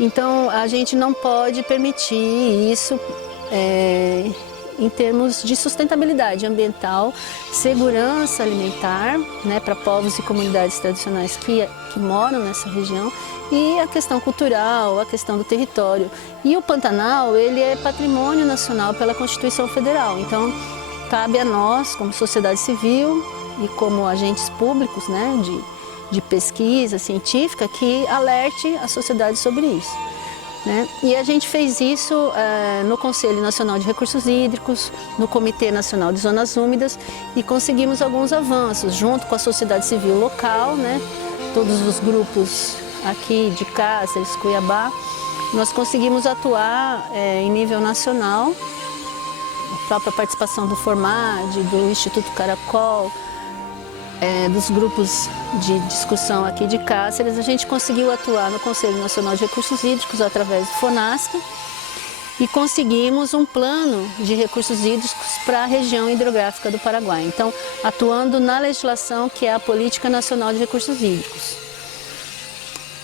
Então, a gente não pode permitir isso em termos de sustentabilidade ambiental, segurança alimentar, né, para povos e comunidades tradicionais que moram nessa região, e a questão cultural, a questão do território. E o Pantanal, ele é patrimônio nacional pela Constituição Federal, então cabe a nós, como sociedade civil e como agentes públicos, né, de pesquisa científica, que alerte a sociedade sobre isso, né? E a gente fez isso no Conselho Nacional de Recursos Hídricos, no Comitê Nacional de Zonas Úmidas, e conseguimos alguns avanços junto com a sociedade civil local, né? Todos os grupos aqui de Cáceres, Cuiabá, nós conseguimos atuar em nível nacional, a própria participação do FORMAD, do Instituto Caracol, dos grupos de discussão aqui de Cáceres. A gente conseguiu atuar no Conselho Nacional de Recursos Hídricos através do FONASC e conseguimos um plano de recursos hídricos para a região hidrográfica do Paraguai. Então, atuando na legislação que é a Política Nacional de Recursos Hídricos.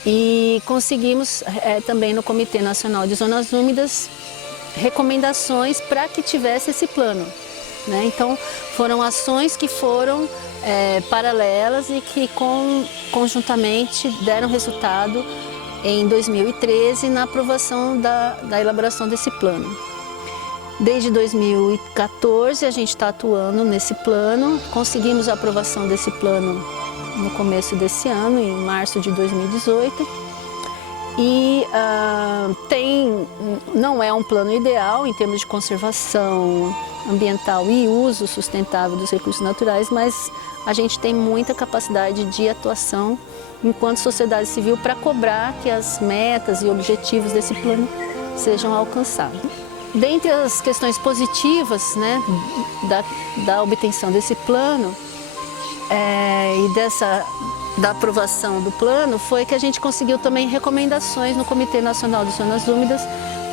E conseguimos também no Comitê Nacional de Zonas Úmidas recomendações para que tivesse esse plano, né? Então, foram ações que foram paralelas e que conjuntamente deram resultado em 2013 na aprovação da elaboração desse plano. Desde 2014 a gente está atuando nesse plano, conseguimos a aprovação desse plano no começo desse ano, em março de 2018, e não é um plano ideal em termos de conservação ambiental e uso sustentável dos recursos naturais, mas a gente tem muita capacidade de atuação enquanto sociedade civil para cobrar que as metas e objetivos desse plano sejam alcançados. Dentre as questões positivas, né, da obtenção desse plano e da aprovação do plano, foi que a gente conseguiu também recomendações no Comitê Nacional de Zonas Úmidas,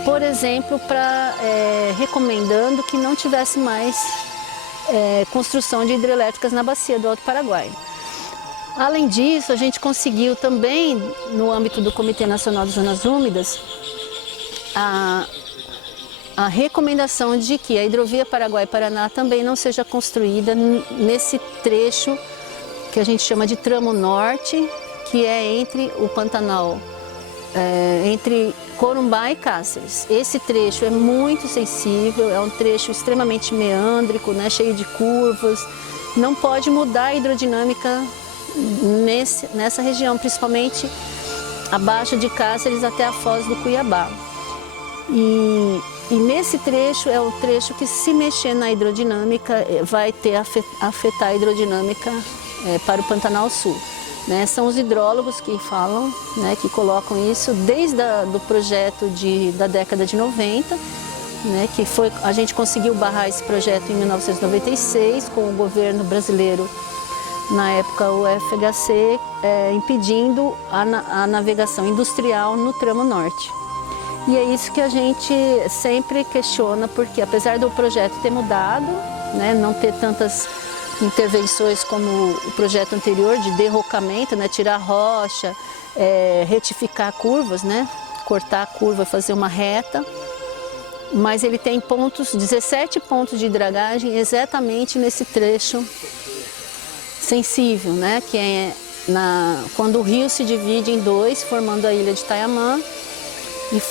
por exemplo, recomendando que não tivesse mais construção de hidrelétricas na bacia do Alto Paraguai. Além disso, a gente conseguiu também, no âmbito do Comitê Nacional de Zonas Úmidas, a recomendação de que a hidrovia Paraguai-Paraná também não seja construída nesse trecho que a gente chama de tramo norte, que é entre o Pantanal, entre Corumbá e Cáceres. Esse trecho é muito sensível, é um trecho extremamente meândrico, né, cheio de curvas. Não pode mudar a hidrodinâmica nessa região, principalmente abaixo de Cáceres até a foz do Cuiabá. E nesse trecho é o trecho que, se mexer na hidrodinâmica, vai afetar a hidrodinâmica para o Pantanal Sul. Né? São os hidrólogos que falam, né, que colocam isso desde o projeto da década de 90, né, que a gente conseguiu barrar esse projeto em 1996 com o governo brasileiro, na época o FHC, impedindo a navegação industrial no tramo norte. E é isso que a gente sempre questiona, porque apesar do projeto ter mudado, né, não ter tantas intervenções como o projeto anterior de derrocamento, né, tirar rocha, retificar curvas, né, cortar a curva, fazer uma reta, mas ele tem 17 pontos de dragagem exatamente nesse trecho sensível, né, que é quando o rio se divide em dois, formando a ilha de Taiamã, e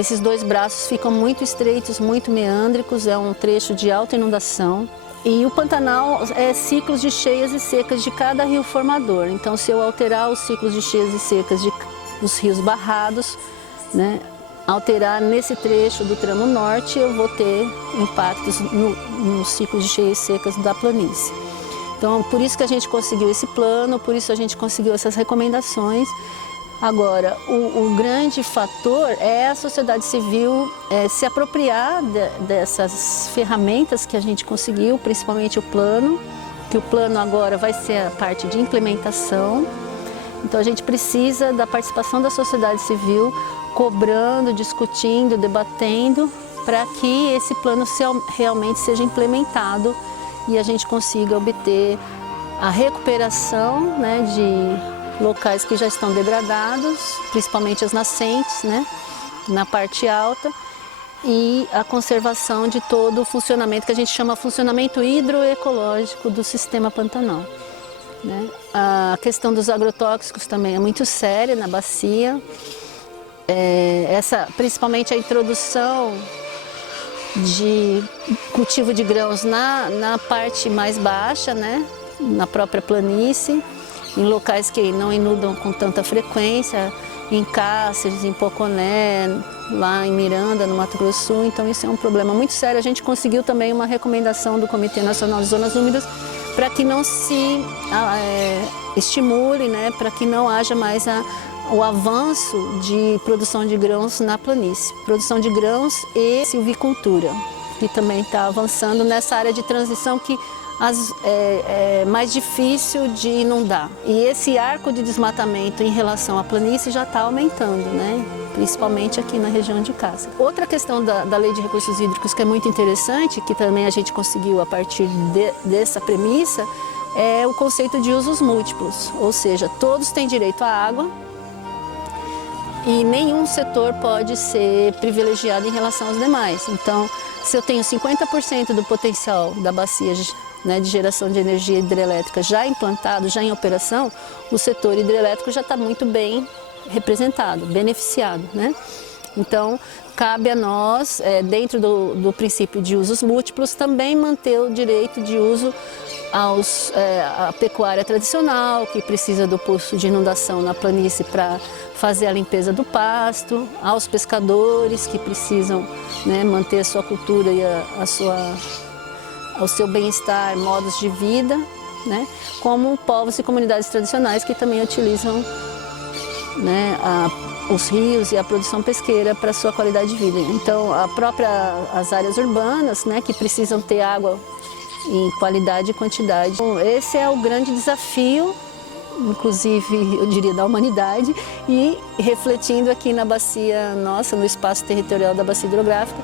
esses dois braços ficam muito estreitos, muito meândricos, é um trecho de alta inundação. E o Pantanal é ciclos de cheias e secas de cada rio formador. Então, se eu alterar os ciclos de cheias e secas dos rios barrados, né, alterar nesse trecho do tramo norte, eu vou ter impactos nos ciclos de cheias e secas da planície. Então, por isso que a gente conseguiu esse plano, por isso a gente conseguiu essas recomendações. Agora, o grande fator é a sociedade civil se apropriar dessas ferramentas que a gente conseguiu, principalmente o plano, que o plano agora vai ser a parte de implementação. Então a gente precisa da participação da sociedade civil, cobrando, discutindo, debatendo, para que esse plano realmente seja implementado e a gente consiga obter a recuperação, né, locais que já estão degradados, principalmente as nascentes, né, na parte alta, e a conservação de todo o funcionamento que a gente chama funcionamento hidroecológico do sistema Pantanal, né? A questão dos agrotóxicos também é muito séria na bacia, principalmente a introdução de cultivo de grãos na parte mais baixa, né? Na própria planície, em locais que não inundam com tanta frequência, em Cáceres, em Poconé, lá em Miranda, no Mato Grosso do Sul. Então isso é um problema muito sério. A gente conseguiu também uma recomendação do Comitê Nacional de Zonas Úmidas para que não se estimule, né, para que não haja mais o avanço de produção de grãos na planície. Produção de grãos e silvicultura, que também está avançando nessa área de transição que é mais difícil de inundar. E esse arco de desmatamento em relação à planície já está aumentando, né? Principalmente aqui na região de Cáceres. Outra questão da Lei de Recursos Hídricos que é muito interessante, que também a gente conseguiu a partir dessa premissa, é o conceito de usos múltiplos, ou seja, todos têm direito à água e nenhum setor pode ser privilegiado em relação aos demais. Então, se eu tenho 50% do potencial da bacia, né, de geração de energia hidrelétrica já implantado, já em operação, o setor hidrelétrico já está muito bem representado, beneficiado, né? Então, cabe a nós, dentro do princípio de usos múltiplos, também manter o direito de uso à pecuária tradicional, que precisa do poço de inundação na planície para fazer a limpeza do pasto, aos pescadores que precisam, né, manter a sua cultura e o seu bem-estar, modos de vida, né, como povos e comunidades tradicionais que também utilizam, né, os rios e a produção pesqueira para a sua qualidade de vida. Então, as áreas urbanas, né, que precisam ter água em qualidade e quantidade. Então, esse é o grande desafio, inclusive, eu diria, da humanidade, e refletindo aqui na bacia nossa, no espaço territorial da bacia hidrográfica,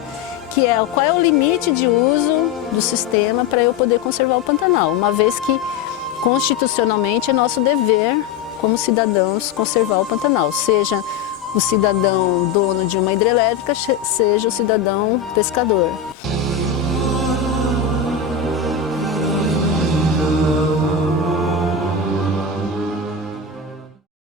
que é qual é o limite de uso do sistema para eu poder conservar o Pantanal, uma vez que constitucionalmente é nosso dever como cidadãos conservar o Pantanal, seja o cidadão dono de uma hidrelétrica, seja o cidadão pescador.